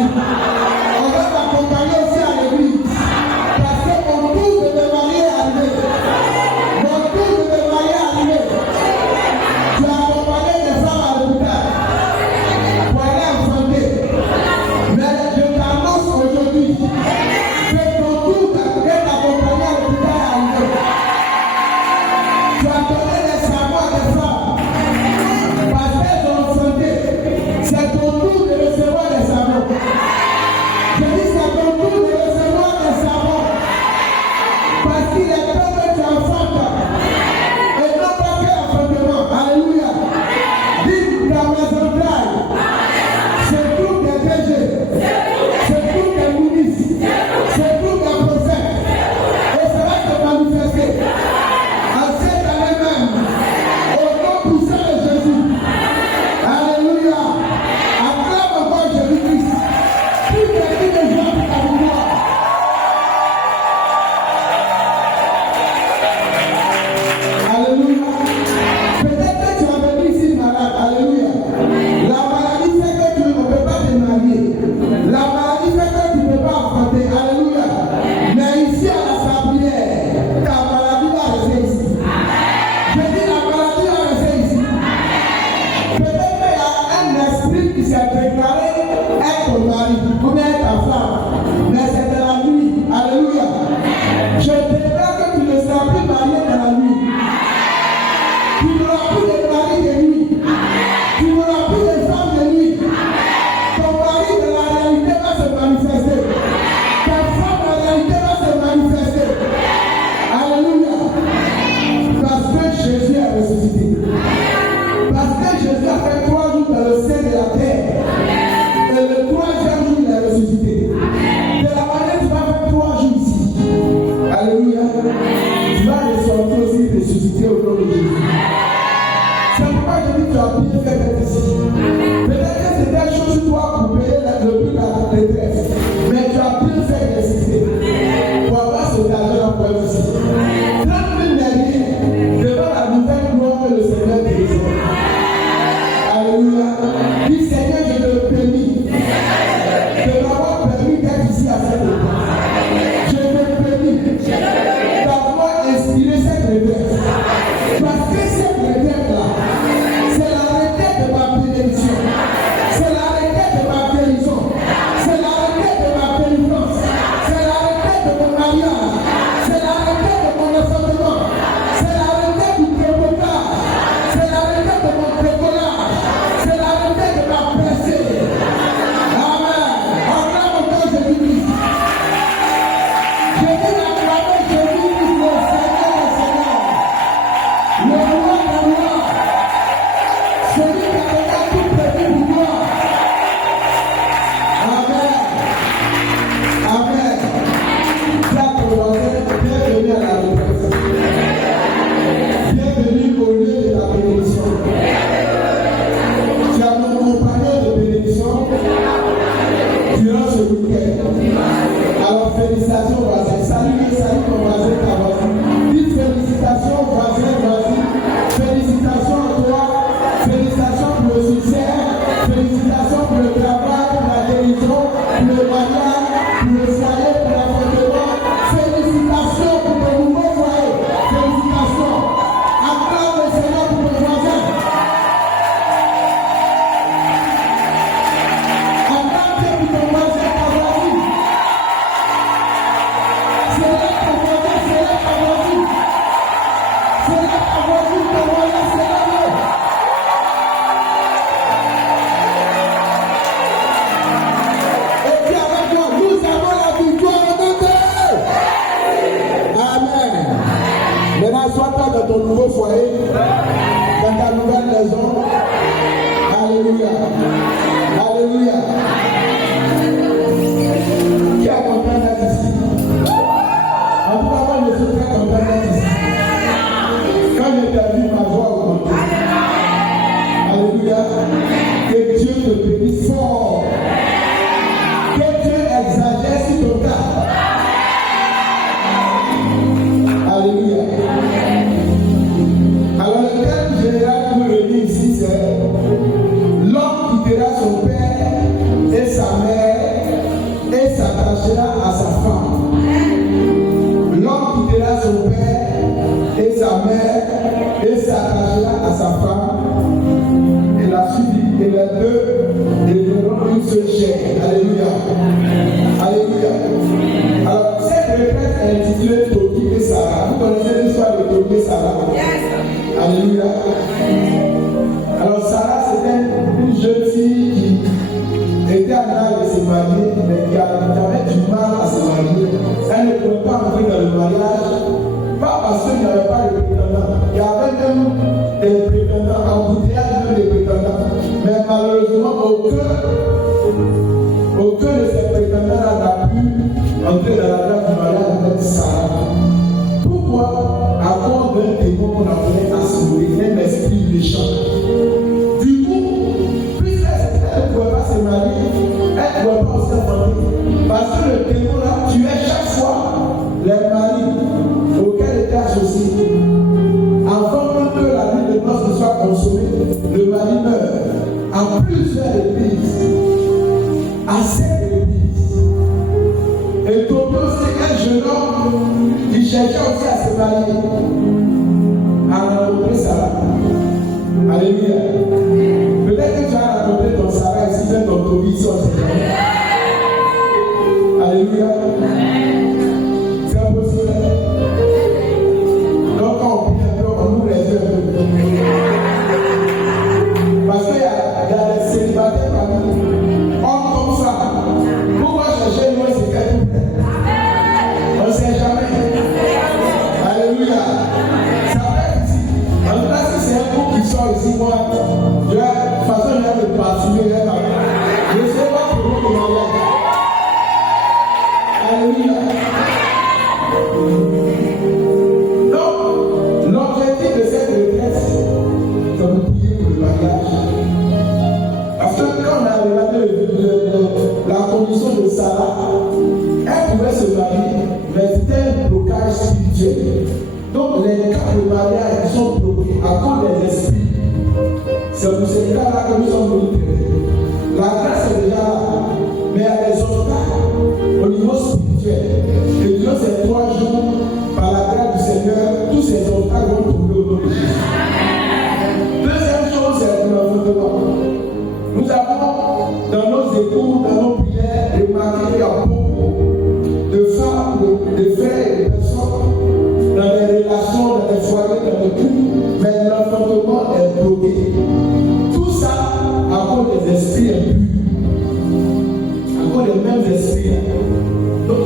On va t'accompagner aussi à l'église. Parce que mon tour de me marier est arrivé.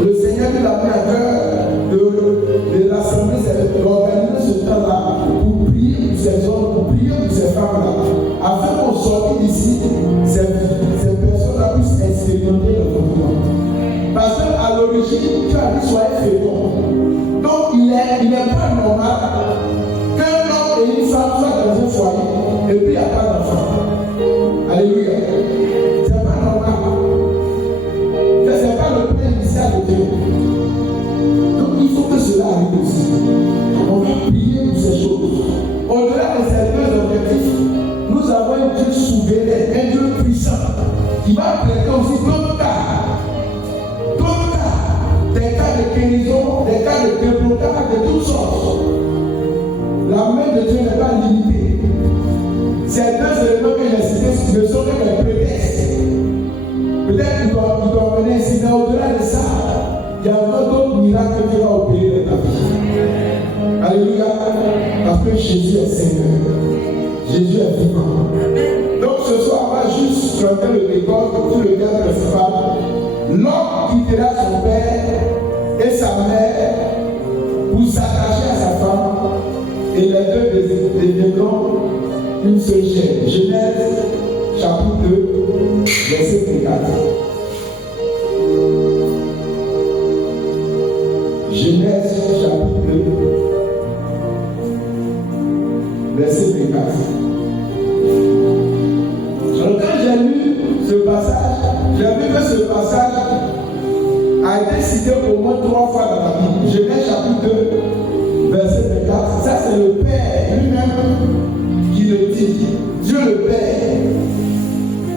le Seigneur nous l'a tu as dit soyez fécond. Donc il n'est pas normal qu'un homme et une femme soient dans un foyer et puis il n'y a pas d'enfant. Alléluia. C'est pas normal. Ce n'est pas le plan initial de Dieu. Donc il faut que cela arrive aussi. On va prier pour ces choses. Au-delà de ces deux objectifs, nous avons un Dieu souverain, un Dieu puissant, qui va traiter aussi d'autres cas. Des cas de guérison, des cas de déblocage de toutes sortes. La main de Dieu n'est pas limitée. Ces deux éléments que j'ai cités ne sont que des prétextes. Peut-être qu'il doit mener ici, mais au-delà de ça, il y a encore d'autres miracles que Dieu va opérer dans ta vie. Alléluia. Parce que Jésus est Seigneur. Jésus est vivant. Donc ce soir, on va juste planter le décor sur le cadre principal. L'homme quittera son père et sa mère pour s'attacher à sa femme, et les deux deviendront une seule chair. Genèse chapitre 2, verset 24. Genèse chapitre 2, verset 24. Donc quand j'ai lu ce passage, j'ai vu que ce passage a été cité au moins 3 fois dans la Bible. Genèse chapitre 2, verset 24. Ça c'est le Père lui-même qui le dit. Dieu le Père.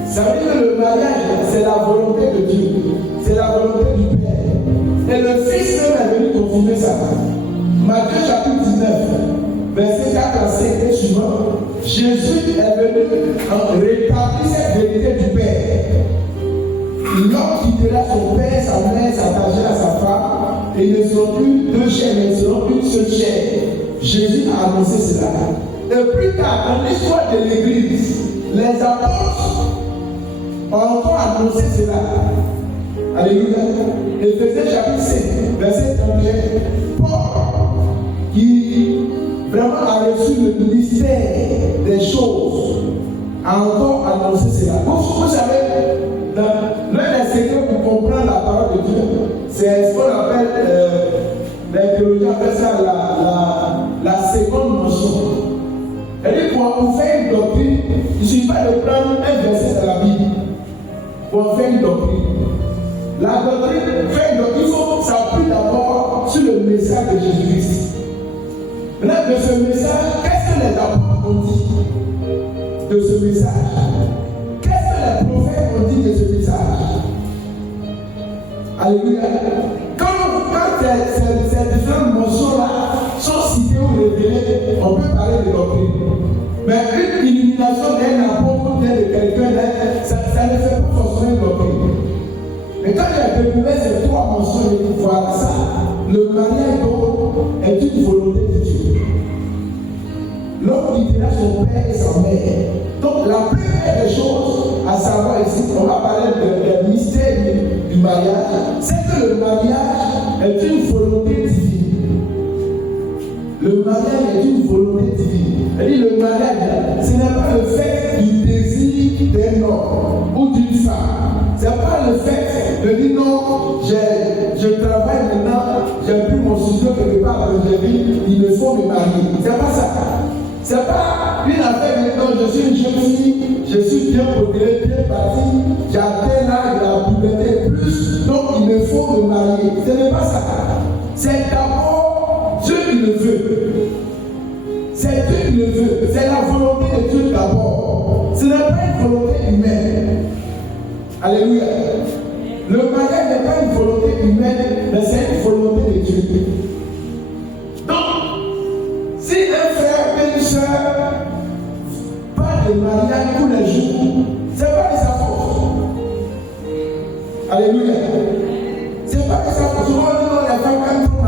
Ça veut dire que le mariage, c'est la volonté de Dieu. C'est la volonté du Père. Et le Fils même est venu confirmer ça. Matthieu chapitre 19, verset 4 à 5 et suivant. Jésus est venu rétablir cette vérité du Père. L'homme quittera son père, sa mère, s'attachera à sa femme, et ils ne seront plus deux chairs, mais ils seront une seule chair. Jésus a annoncé cela. Et plus tard, dans l'histoire de l'Église, les apôtres ont encore annoncé cela. Alléluia. Éphésiens chapitre 5, verset 31. Paul, qui vraiment a reçu le ministère des choses, a encore annoncé cela. Vous savez, l'un des secrets pour comprendre la parole de Dieu, c'est ce qu'on appelle, les théologiens appellent ça la seconde mention. C'est-à-dire pour faire une doctrine, il ne suffit pas de prendre un verset de la Bible pour faire une doctrine. La doctrine, il faut s'appuyer d'abord sur le message de Jésus-Christ. Maintenant, de ce message, qu'est-ce que les apôtres ont dit de ce message? Qu'est-ce que les prophètes ont dit de ce message? Alléluia. Quand ces différentes mentions-là sont citées ou révélées, on peut parler de doctrine. Mais une illumination d'un apôtre ou de quelqu'un, ça ne fait pas forcément une doctrine. Mais quand il a découvert ces 3 mentions, il dit voilà ça. Le mariage est une volonté de Dieu. L'homme quittera son père et sa mère. Donc la première des choses à savoir ici, on va parler du mystère du mariage, c'est que le mariage est une volonté divine. Le mariage est une volonté divine. C'est-à-dire le mariage, ce n'est pas le fait du désir d'un homme ou d'une femme. Ce n'est pas le fait de dire non, je travaille maintenant, j'ai pris mon studio quelque part que j'ai vu, il me faut me marier. Ce n'est pas ça. Ce n'est pas une affaire de non, je suis une jeune fille, je suis bien protégée, bien bâtie, j'ai atteint l'âge de la puberté plus, donc il me faut me marier. Ce n'est pas ça. C'est d'abord Dieu qui le veut. C'est Dieu qui le veut. C'est la volonté de Dieu d'abord. Ce n'est pas une volonté humaine. Alléluia. Le mariage n'est pas une volonté humaine, mais c'est une volonté